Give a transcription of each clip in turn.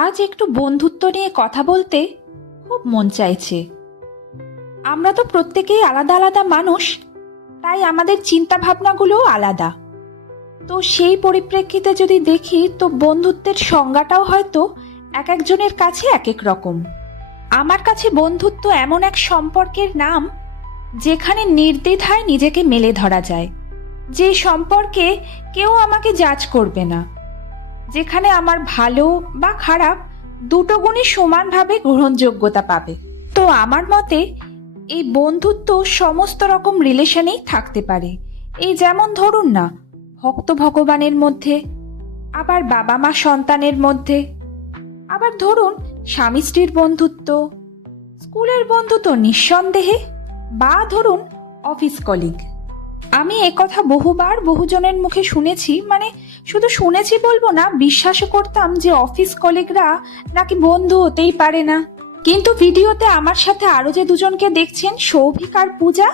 আজ একটু বন্ধুত্ব নিয়ে কথা বলতে খুব মন চাইছে। আমরা তো প্রত্যেকেই আলাদা আলাদা মানুষ, তাই আমাদের চিন্তা ভাবনাগুলোও আলাদা। তো সেই পরিপ্রেক্ষিতে যদি দেখি তো বন্ধুত্বের সংজ্ঞাটাও হয়তো এক একজনের কাছে এক এক রকম। আমার কাছে বন্ধুত্ব এমন এক সম্পর্কের নাম যেখানে নির্দ্বিধায় নিজেকে মেলে ধরা যায়, যে সম্পর্কে কেউ আমাকে জাজ করবে না, যেখানে আমার ভালো বা খারাপ দুটো গুণই সমানভাবে গ্রহণযোগ্যতা পাবে। তো আমার মতে এই বন্ধুত্ব সমস্ত রকম রিলেশনেই থাকতে পারে। এই যেমন ধরুন না, ভক্ত ভগবানের মধ্যে, আবার বাবা মা সন্তানের মধ্যে, আবার ধরুন স্বামী স্ত্রীর বন্ধুত্ব, স্কুলের বন্ধুত্ব নিঃসন্দেহে, বা ধরুন অফিস কলিগ। আমি একথা বহুবার বহুজনের মুখে শুনেছি, মানে শুধু শুনেছি বলবো না, বিশ্বাসও করতাম যে অফিস কলিগরা নাকি বন্ধু হতেই পারে না। কিন্তু ভিডিওতে আমার সাথে আরো যে দুজনকে দেখছেন, সৌভিক আর পূজা,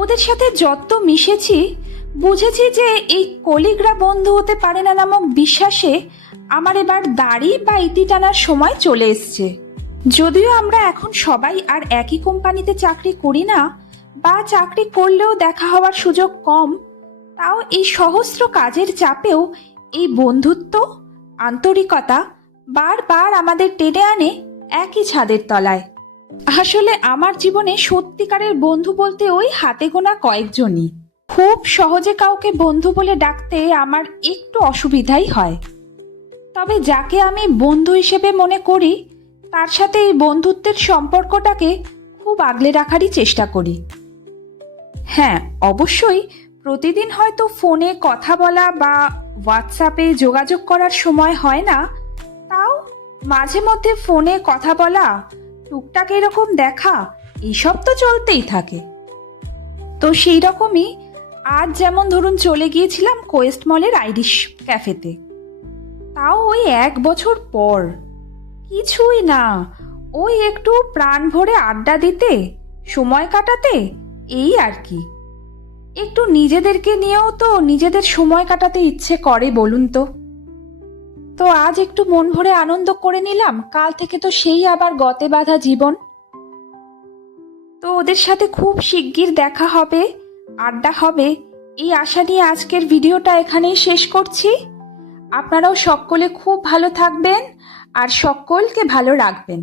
ওদের সাথে যত মিশেছি বুঝেছি যে এই কলিগরা বন্ধু হতে পারে না নামক বিশ্বাসে আমার এবার দাড়ি বা ইতি টানার সময় চলে এসছে। যদিও আমরা এখন সবাই আর একই কোম্পানিতে চাকরি করি না, বা চাকরি করলেও দেখা হওয়ার সুযোগ কম, তাও এই সহস্র কাজের চাপেও এই বন্ধুত্ব, আন্তরিকতা বারবার আমাদের টেনে আনে একই ছাদের তলায়। আসলে আমার জীবনে সত্যিকারের বন্ধু বলতে ওই হাতে গোনা কয়েকজনই। খুব সহজে কাউকে বন্ধু বলে ডাকতে আমার একটু অসুবিধাই হয়। তবে যাকে আমি বন্ধু হিসেবে মনে করি তার সাথে এই বন্ধুত্বের সম্পর্কটাকে খুব আগলে রাখারই চেষ্টা করি। হ্যাঁ, অবশ্যই প্রতিদিন হয়তো ফোনে কথা বলা বা হোয়াটসঅ্যাপে যোগাযোগ করার সময় হয় না, তাও মাঝে মধ্যে ফোনে কথা বলা, টুকটাক এরকম দেখা, এইসব তো চলতেই থাকে। তো সেই রকমই আজ যেমন ধরুন চলে গিয়েছিলাম কোয়েস্ট মলের আইরিশ ক্যাফেতে, তাও ওই 1 বছর পর। কিছুই না, ওই একটু প্রাণ ভরে আড্ডা দিতে, সময় কাটাতে, এই আর কি। একটু নিজেদেরকে নিয়েও তো নিজেদের সময় কাটাতে ইচ্ছে করে, বলুন তো। তো আজ একটু মন ভরে আনন্দ করে নিলাম, কাল থেকে তো সেই আবার গতে বাঁধা জীবন। তো ওদের সাথে খুব শিগগির দেখা হবে, আড্ডা হবে, এই আশা নিয়ে আজকের ভিডিওটা এখানেই শেষ করছি। আপনারাও সকলে খুব ভালো থাকবেন আর সকলকে ভালো রাখবেন।